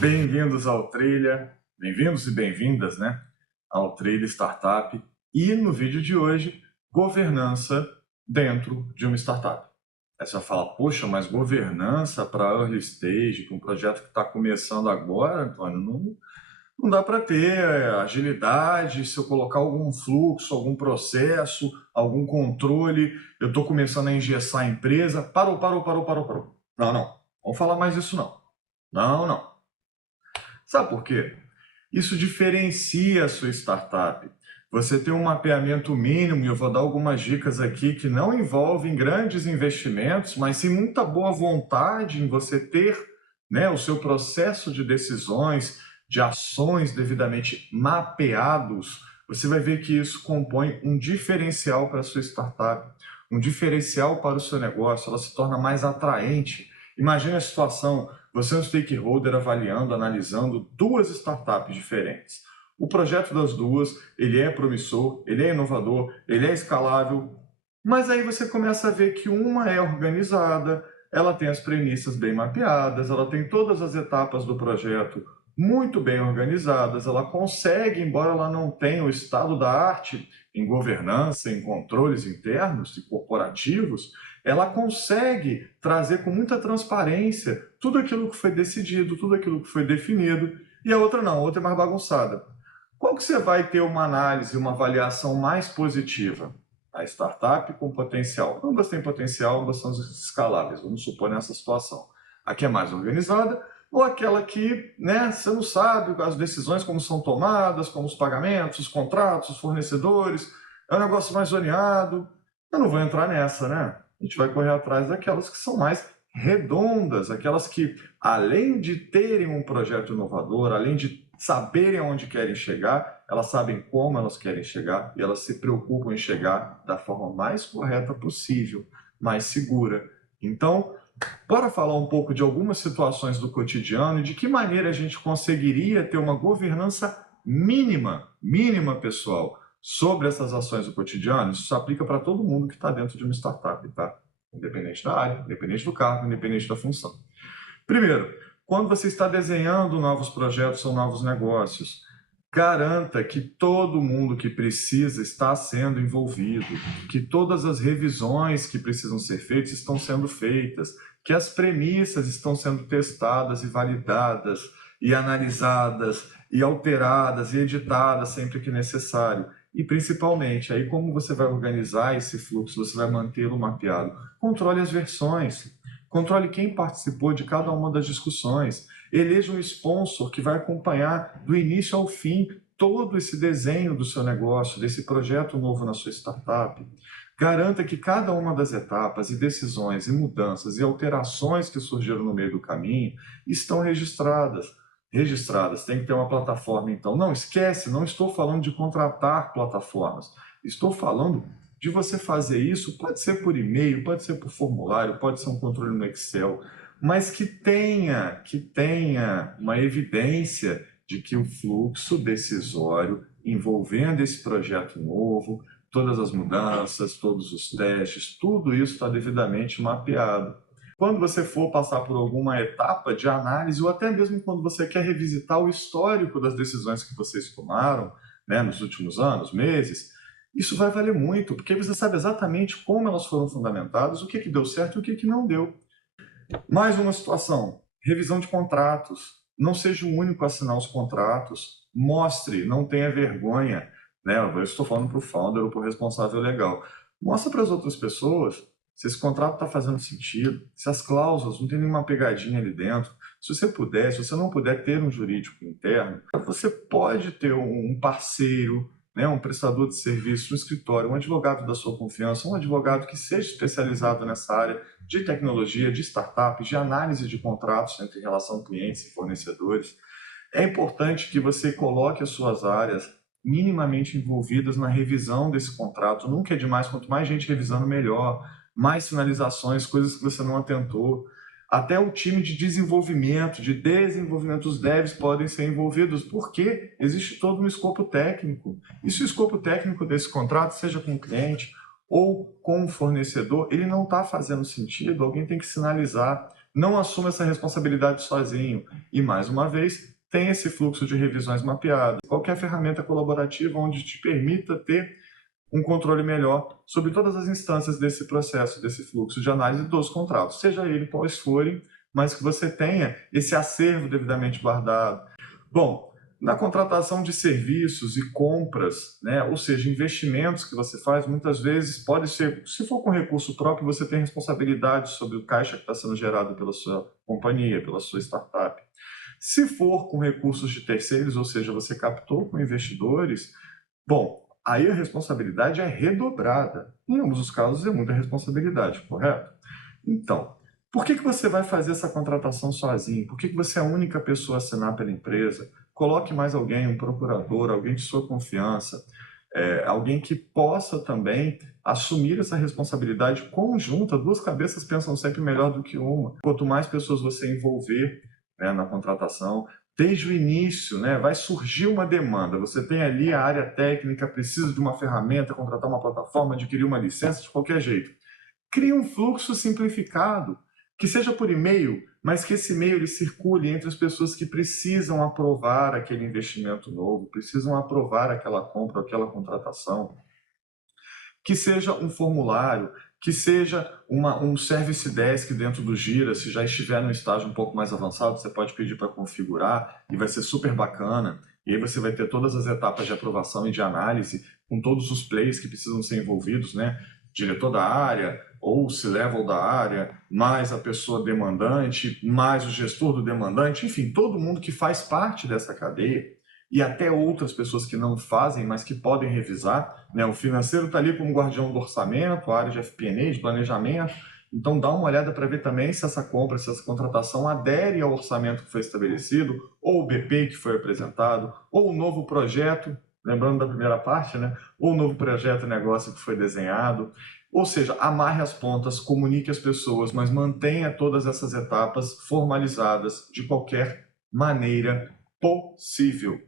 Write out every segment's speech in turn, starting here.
Bem-vindos ao Trilha, bem-vindos e bem-vindas, né, ao Trilha Startup. E no vídeo de hoje, governança dentro de uma startup. Aí você vai falar, poxa, mas governança para early stage, para um projeto que está começando agora, Antônio, não dá para ter agilidade se eu colocar algum fluxo, algum processo, algum controle, eu estou começando a engessar a empresa. Parou. Não. Vamos falar mais isso não. Não. Sabe por quê? Isso diferencia a sua startup. Você tem um mapeamento mínimo, e eu vou dar algumas dicas aqui que não envolvem grandes investimentos, mas sim muita boa vontade em você ter, né, o seu processo de decisões, de ações devidamente mapeados. Você vai ver que isso compõe um diferencial para a sua startup, um diferencial para o seu negócio, ela se torna mais atraente. Imagine a situação, você é um stakeholder avaliando, analisando duas startups diferentes. O projeto das duas, ele é promissor, ele é inovador, ele é escalável, mas aí você começa a ver que uma é organizada, ela tem as premissas bem mapeadas, ela tem todas as etapas do projeto muito bem organizadas, ela consegue, embora ela não tenha o estado da arte em governança, em controles internos e corporativos, ela consegue trazer com muita transparência tudo aquilo que foi decidido, tudo aquilo que foi definido, e a outra não, a outra é mais bagunçada. Qual que você vai ter uma análise, uma avaliação mais positiva? A startup com potencial. Ambas têm potencial, ambas são escaláveis, vamos supor nessa situação. A que é mais organizada ou aquela que, né, você não sabe as decisões como são tomadas, como os pagamentos, os contratos, os fornecedores, é um negócio mais zoneado. Eu não vou entrar nessa, né? A gente vai correr atrás daquelas que são mais redondas, aquelas que, além de terem um projeto inovador, além de saberem aonde querem chegar, elas sabem como elas querem chegar e elas se preocupam em chegar da forma mais correta possível, mais segura. Então, bora falar um pouco de algumas situações do cotidiano e de que maneira a gente conseguiria ter uma governança mínima, pessoal, sobre essas ações do cotidiano. Isso se aplica para todo mundo que está dentro de uma startup, tá? Independente da área, independente do cargo, independente da função. Primeiro, quando você está desenhando novos projetos ou novos negócios, garanta que todo mundo que precisa está sendo envolvido, que todas as revisões que precisam ser feitas estão sendo feitas, que as premissas estão sendo testadas e validadas, e analisadas, e alteradas, e editadas sempre que necessário. E principalmente, aí como você vai organizar esse fluxo, você vai mantê-lo mapeado. Controle as versões, controle quem participou de cada uma das discussões, eleja um sponsor que vai acompanhar do início ao fim todo esse desenho do seu negócio, desse projeto novo na sua startup. Garanta que cada uma das etapas e decisões e mudanças e alterações que surgiram no meio do caminho estão registradas. Registradas, tem que ter uma plataforma então. Não esquece, não estou falando de contratar plataformas, estou falando de você fazer isso, pode ser por e-mail, pode ser por formulário, pode ser um controle no Excel, mas que tenha uma evidência de que o fluxo decisório envolvendo esse projeto novo, todas as mudanças, todos os testes, tudo isso está devidamente mapeado. Quando você for passar por alguma etapa de análise, ou até mesmo quando você quer revisitar o histórico das decisões que vocês tomaram, né, nos últimos anos, meses, isso vai valer muito, porque você sabe exatamente como elas foram fundamentadas, o que deu certo e o que não deu. Mais uma situação, revisão de contratos. Não seja o único a assinar os contratos. Mostre, não tenha vergonha. Né? Eu estou falando para o founder ou para o responsável legal. Mostre para as outras pessoas se esse contrato está fazendo sentido, se as cláusulas não tem nenhuma pegadinha ali dentro. Se você puder, se você não puder ter um jurídico interno, você pode ter um parceiro, né, um prestador de serviço, um escritório, um advogado da sua confiança, um advogado que seja especializado nessa área de tecnologia, de startups, de análise de contratos entre relação clientes e fornecedores. É importante que você coloque as suas áreas minimamente envolvidas na revisão desse contrato. Nunca é demais, quanto mais gente revisando, melhor. Mais finalizações, coisas que você não atentou. Até o time de desenvolvimento, os devs podem ser envolvidos, porque existe todo um escopo técnico. E se o escopo técnico desse contrato, seja com o cliente ou com um fornecedor, ele não está fazendo sentido, alguém tem que sinalizar. Não assuma essa responsabilidade sozinho. E, mais uma vez, tem esse fluxo de revisões mapeado. Qualquer ferramenta colaborativa onde te permita ter um controle melhor sobre todas as instâncias desse processo, desse fluxo de análise dos contratos, seja ele quais forem, mas que você tenha esse acervo devidamente guardado. Bom, na contratação de serviços e compras, né, ou seja, investimentos que você faz, muitas vezes pode ser, se for com recurso próprio, você tem responsabilidade sobre o caixa que está sendo gerado pela sua companhia, pela sua startup. Se for com recursos de terceiros, ou seja, você captou com investidores, bom, aí a responsabilidade é redobrada. Em ambos os casos é muita responsabilidade, correto? Então, por que você vai fazer essa contratação sozinho? Por que você é a única pessoa a assinar pela empresa? Coloque mais alguém, um procurador, alguém de sua confiança, alguém que possa também assumir essa responsabilidade conjunta. Duas cabeças pensam sempre melhor do que uma. Quanto mais pessoas você envolver, né, na contratação, desde o início, né, vai surgir uma demanda. Você tem ali a área técnica, precisa de uma ferramenta, contratar uma plataforma, adquirir uma licença de qualquer jeito. Crie um fluxo simplificado, que seja por e-mail, mas que esse e-mail ele circule entre as pessoas que precisam aprovar aquele investimento novo, precisam aprovar aquela compra, aquela contratação. Que seja um formulário, que seja um service desk dentro do Gira, se já estiver no estágio um pouco mais avançado, você pode pedir para configurar e vai ser super bacana. E aí você vai ter todas as etapas de aprovação e de análise, com todos os players que precisam ser envolvidos, né? Diretor da área, ou C-level da área, mais a pessoa demandante, mais o gestor do demandante, enfim, todo mundo que faz parte dessa cadeia, e até outras pessoas que não fazem, mas que podem revisar, né? O financeiro está ali como guardião do orçamento, a área de FP&A, de planejamento, então dá uma olhada para ver também se essa compra, se essa contratação adere ao orçamento que foi estabelecido, ou o BP que foi apresentado, ou o novo projeto, lembrando da primeira parte, né? Ou o novo projeto de negócio que foi desenhado. Ou seja, amarre as pontas, comunique as pessoas, mas mantenha todas essas etapas formalizadas de qualquer maneira possível.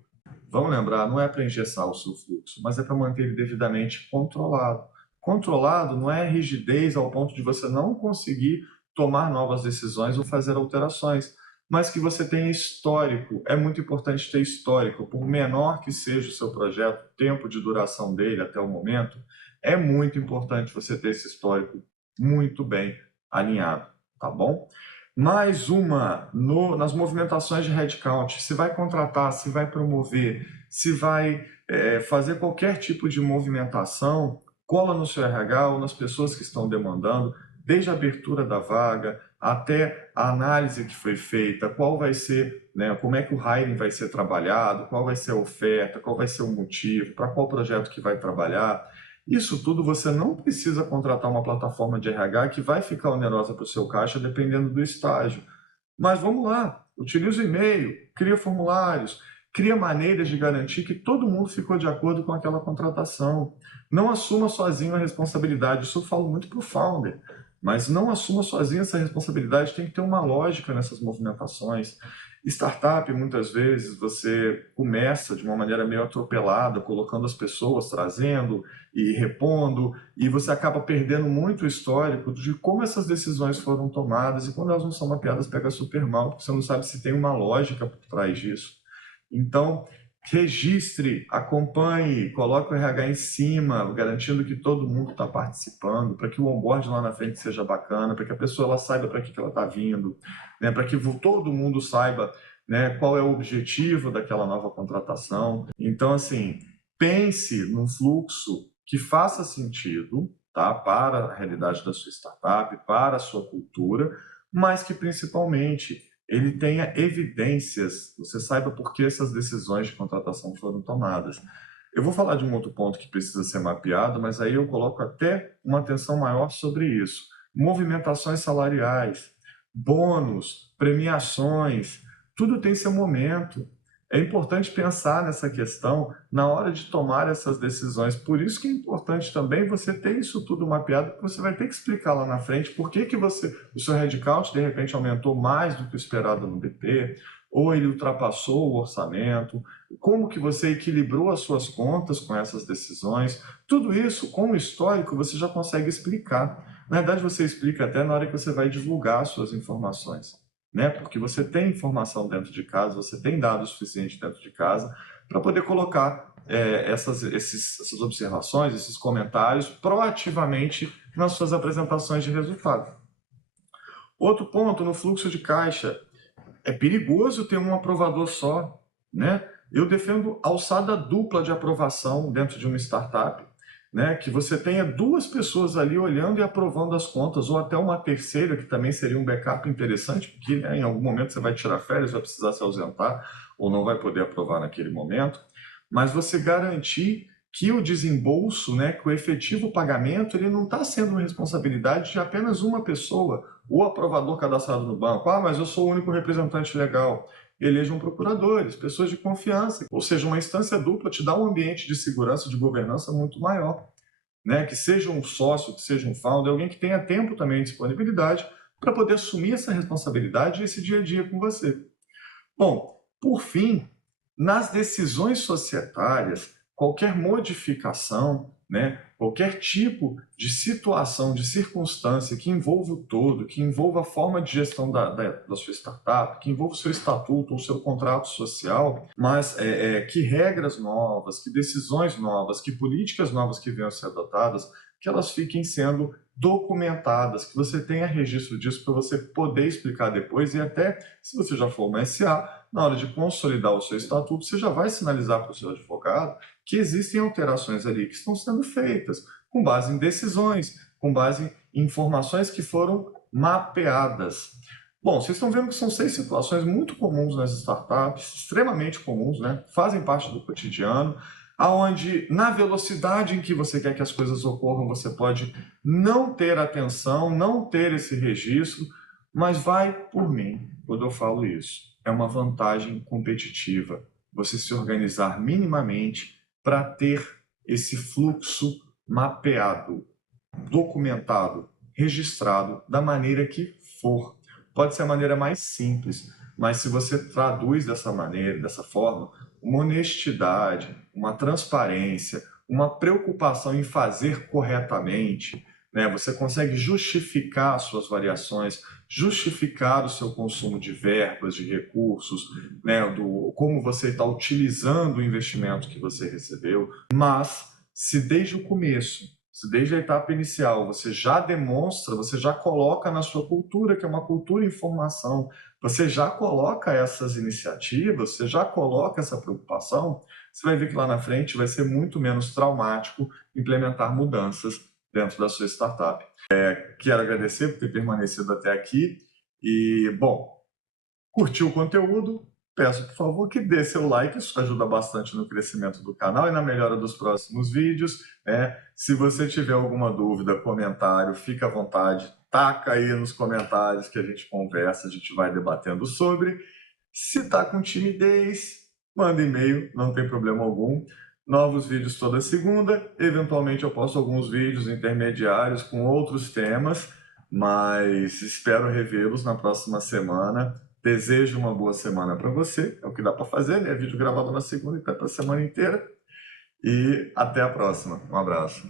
Vamos lembrar, não é para engessar o seu fluxo, mas é para manter ele devidamente controlado. Controlado não é rigidez ao ponto de você não conseguir tomar novas decisões ou fazer alterações, mas que você tenha histórico. É muito importante ter histórico, por menor que seja o seu projeto, o tempo de duração dele até o momento, é muito importante você ter esse histórico muito bem alinhado, tá bom? Mais uma, nas movimentações de headcount, se vai contratar, se vai promover, se vai fazer qualquer tipo de movimentação, cola no seu RH ou nas pessoas que estão demandando, desde a abertura da vaga até a análise que foi feita, qual vai ser, né, como é que o hiring vai ser trabalhado, qual vai ser a oferta, qual vai ser o motivo, para qual projeto que vai trabalhar. Isso tudo você não precisa contratar uma plataforma de RH que vai ficar onerosa para o seu caixa dependendo do estágio. Mas vamos lá, utilize o e-mail, cria formulários, cria maneiras de garantir que todo mundo ficou de acordo com aquela contratação. Não assuma sozinho a responsabilidade, isso eu falo muito para o founder, mas não assuma sozinho essa responsabilidade, tem que ter uma lógica nessas movimentações. Startup, muitas vezes, você começa de uma maneira meio atropelada, colocando as pessoas, trazendo e repondo, e você acaba perdendo muito o histórico de como essas decisões foram tomadas, e quando elas não são mapeadas, pega super mal, porque você não sabe se tem uma lógica por trás disso. Então, registre, acompanhe, coloque o RH em cima, garantindo que todo mundo está participando, para que o onboard lá na frente seja bacana, para que a pessoa ela saiba para que ela está vindo, né, para que todo mundo saiba, né, qual é o objetivo daquela nova contratação. Então, assim, pense num fluxo que faça sentido, tá, para a realidade da sua startup, para a sua cultura, mas que principalmente ele tenha evidências, você saiba por que essas decisões de contratação foram tomadas. Eu vou falar de um outro ponto que precisa ser mapeado, mas aí eu coloco até uma atenção maior sobre isso. Movimentações salariais, bônus, premiações, tudo tem seu momento. É importante pensar nessa questão na hora de tomar essas decisões. Por isso que é importante também você ter isso tudo mapeado, porque você vai ter que explicar lá na frente por que o seu headcount de repente aumentou mais do que o esperado no BP, ou ele ultrapassou o orçamento, como que você equilibrou as suas contas com essas decisões. Tudo isso, com o histórico, você já consegue explicar. Na verdade, você explica até na hora que você vai divulgar as suas informações, né? Porque você tem informação dentro de casa, você tem dados suficientes dentro de casa para poder colocar essas observações, esses comentários proativamente nas suas apresentações de resultado. Outro ponto, no fluxo de caixa, é perigoso ter um aprovador só, né? Eu defendo alçada dupla de aprovação dentro de uma startup, né? Que você tenha duas pessoas ali olhando e aprovando as contas, ou até uma terceira, que também seria um backup interessante, porque né, em algum momento você vai tirar férias, vai precisar se ausentar, ou não vai poder aprovar naquele momento. Mas você garantir que o desembolso, né, que o efetivo pagamento, ele não está sendo uma responsabilidade de apenas uma pessoa, o aprovador cadastrado no banco. Ah, mas eu sou o único representante legal. Elejam procuradores, pessoas de confiança. Ou seja, uma instância dupla te dá um ambiente de segurança, de governança muito maior. Né? Que seja um sócio, que seja um founder, alguém que tenha tempo também, disponibilidade, para poder assumir essa responsabilidade e esse dia a dia com você. Bom, por fim, nas decisões societárias, qualquer modificação, né, qualquer tipo de situação, de circunstância que envolva o todo, que envolva a forma de gestão da sua startup, que envolva o seu estatuto, o seu contrato social, mas que regras novas, que decisões novas, que políticas novas que venham a ser adotadas, que elas fiquem sendo documentadas, que você tenha registro disso para você poder explicar depois e até, se você já for uma SA, na hora de consolidar o seu estatuto, você já vai sinalizar para o seu advogado que existem alterações ali que estão sendo feitas com base em decisões, com base em informações que foram mapeadas. Bom, vocês estão vendo que são 6 situações muito comuns nas startups, extremamente comuns, né? Fazem parte do cotidiano, aonde na velocidade em que você quer que as coisas ocorram, você pode não ter atenção, não ter esse registro, mas vai por mim quando eu falo isso. É uma vantagem competitiva você se organizar minimamente para ter esse fluxo mapeado, documentado, registrado da maneira que for. Pode ser a maneira mais simples, mas se você traduz dessa maneira, dessa forma, uma honestidade, uma transparência, uma preocupação em fazer corretamente, né? Você consegue justificar as suas variações, justificar o seu consumo de verbas, de recursos, né? Como você está utilizando o investimento que você recebeu, mas se desde o começo, se desde a etapa inicial você já demonstra, você já coloca na sua cultura, que é uma cultura informação, você já coloca essas iniciativas, você já coloca essa preocupação, você vai ver que lá na frente vai ser muito menos traumático implementar mudanças dentro da sua startup. Quero agradecer por ter permanecido até aqui e, bom, curtiu o conteúdo? Peço, por favor, que dê seu like, isso ajuda bastante no crescimento do canal e na melhora dos próximos vídeos. Né? Se você tiver alguma dúvida, comentário, fica à vontade, taca aí nos comentários que a gente conversa, a gente vai debatendo sobre. Se está com timidez, manda e-mail, não tem problema algum. Novos vídeos toda segunda, eventualmente eu posto alguns vídeos intermediários com outros temas, mas espero revê-los na próxima semana. Desejo uma boa semana para você, é o que dá para fazer, né? Vídeo gravado na segunda e tá para a semana inteira. E até a próxima. Um abraço.